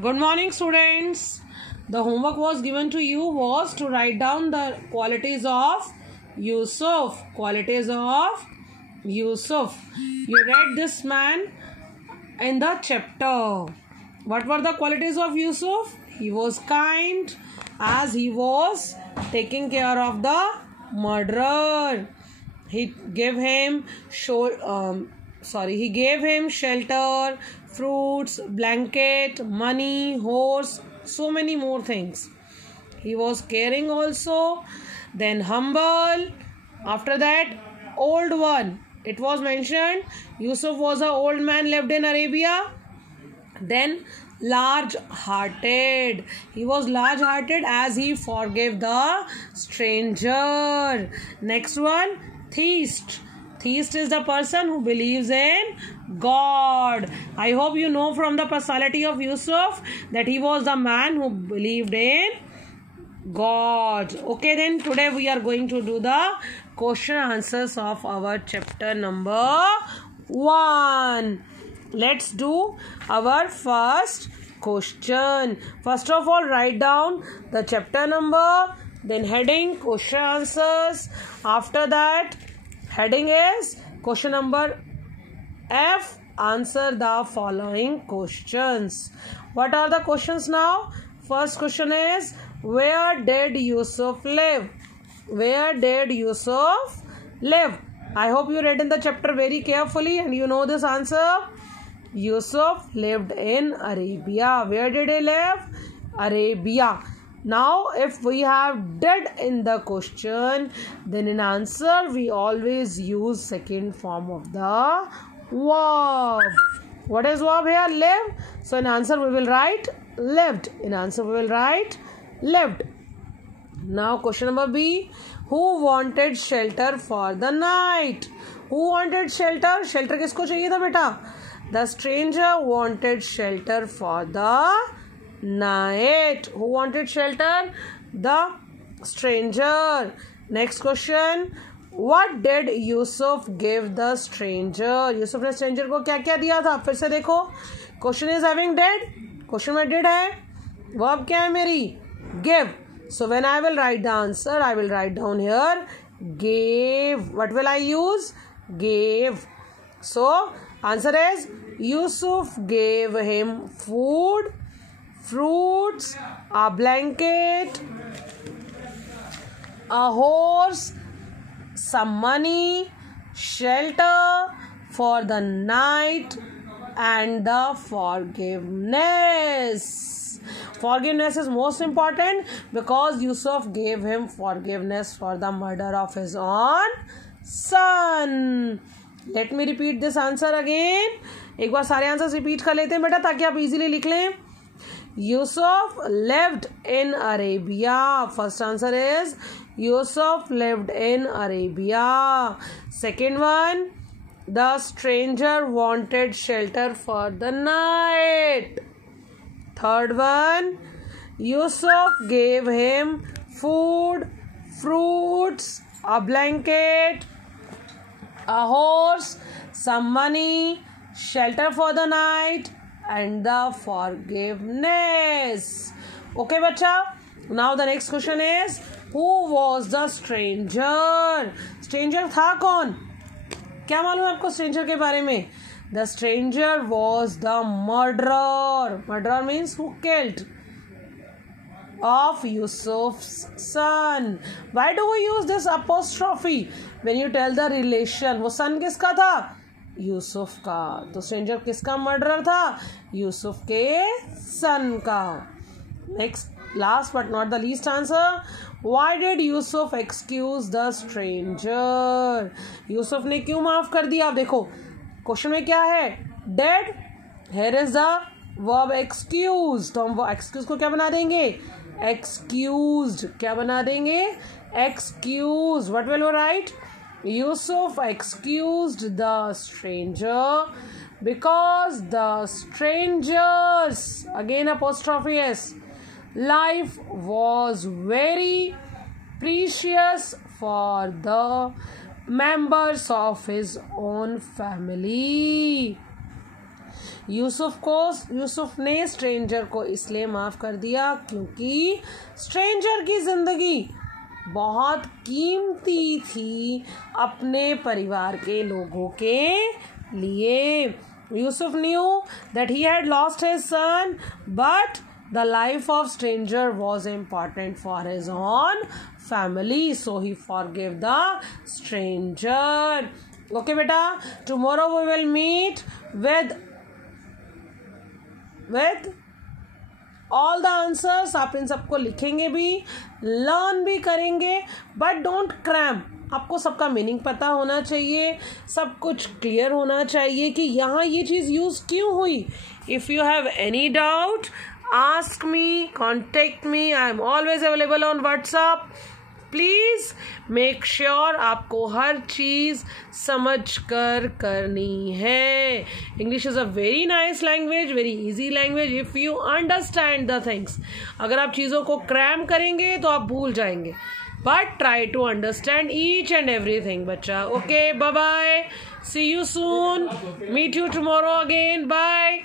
Good morning, students. The homework was given to you was to write down the qualities of Yusuf. Qualities of Yusuf. You read this man in the chapter. What were the qualities of Yusuf? He was kind as he was taking care of the murderer. He gave him he gave him shelter, fruits, blanket, money, horse, so many more things. He was caring also, then humble. After that, old one. It was mentioned Yusuf was an old man, lived in Arabia. Then large hearted. He was large hearted as he forgave the stranger. Next one, theist. Theist is the person who believes in God. I hope you know from the personality of Yusuf that he was the man who believed in God. Okay, then today we are going to do the question answers of our chapter number 1. Let's do our first question. First of all, write down the chapter number, then heading, question answers. After that, heading is question number F. Answer the following questions. What are the questions now? First question is, where did Yusuf live? Where did Yusuf live? I hope you read in the chapter very carefully and you know this answer. Yusuf lived in Arabia. Where did he live? Arabia. Now, if we have did in the question, then in answer we always use second form of the verb. What is verb here? Live. So in answer we will write lived. In answer we will write lived. Now question number B. Who wanted shelter for the night? Who wanted shelter? Shelter किसको चाहिए था बेटा? The stranger wanted shelter for the night. Who wanted shelter? The stranger. Next question. What did Yusuf give the stranger? Yusuf ने stranger को क्या क्या दिया था? फिर से देखो. Question is having did. Question में did है. Verb क्या है मेरी? Give. So when I will write the answer, I will write down here gave. What will I use? Gave. So answer is Yusuf gave him food, fruits, a blanket, a horse, some money, shelter for the night, and the forgiveness. Forgiveness is most important because Yusuf gave him forgiveness for the murder of his own son. Let me repeat this answer again. एक बार सारे answers repeat कर लेते हैं बेटा ताकि आप easily लिख लें. Yusuf lived in Arabia. First answer is Yusuf lived in Arabia. Second one, the stranger wanted shelter for the night. Third one, Yusuf gave him food, fruits, a blanket, a horse, some money, shelter for the night, and the forgiveness. Okay, bacha. Now the next question is, who was the stranger? Stranger था कौन? क्या मालूम है आपको stranger के बारे में? The stranger was the murderer. Murderer means who killed of Yusuf's son. Why do we use this apostrophe when you tell the relation? वो son किसका था? यूसुफ का. तो स्ट्रेंजर किसका मर्डरर था? यूसुफ के सन का. Next, last but not the least answer. Why did Yusuf excuse the stranger? Yusuf ने क्यों माफ कर दिया? आप देखो क्वेश्चन में क्या है? Dead. Here is the verb excuse. तो हम एक्सक्यूज को क्या बना देंगे? एक्सक्यूज्ड. क्या बना देंगे? Excuse. What will we write? Yusuf excused the stranger because the stranger's, again apostrophe s, life was very precious for the members of his own family. Yusuf ने स्ट्रेंजर को इसलिए माफ़ कर दिया क्योंकि स्ट्रेंजर की ज़िंदगी बहुत कीमती थी अपने परिवार के लोगों के लिए. Yusuf knew that he had lost his son, but the life of stranger was important for his own family, so he forgave the stranger. Okay beta, tomorrow we will meet with all the answers. आप इन सबको लिखेंगे भी, learn भी करेंगे, but don't cram. आपको सबका meaning पता होना चाहिए, सब कुछ क्लियर होना चाहिए कि यहाँ ये चीज़ यूज़ क्यों हुई. If you have any doubt, ask me, contact me. I am always available on WhatsApp. Please make sure आपको हर चीज़ समझ कर करनी है. English is a very nice language, very easy language if you understand the things. अगर आप चीज़ों को cram करेंगे तो आप भूल जाएंगे, but try to understand each and everything बच्चा. Okay, bye bye, see you soon, meet you tomorrow again, bye.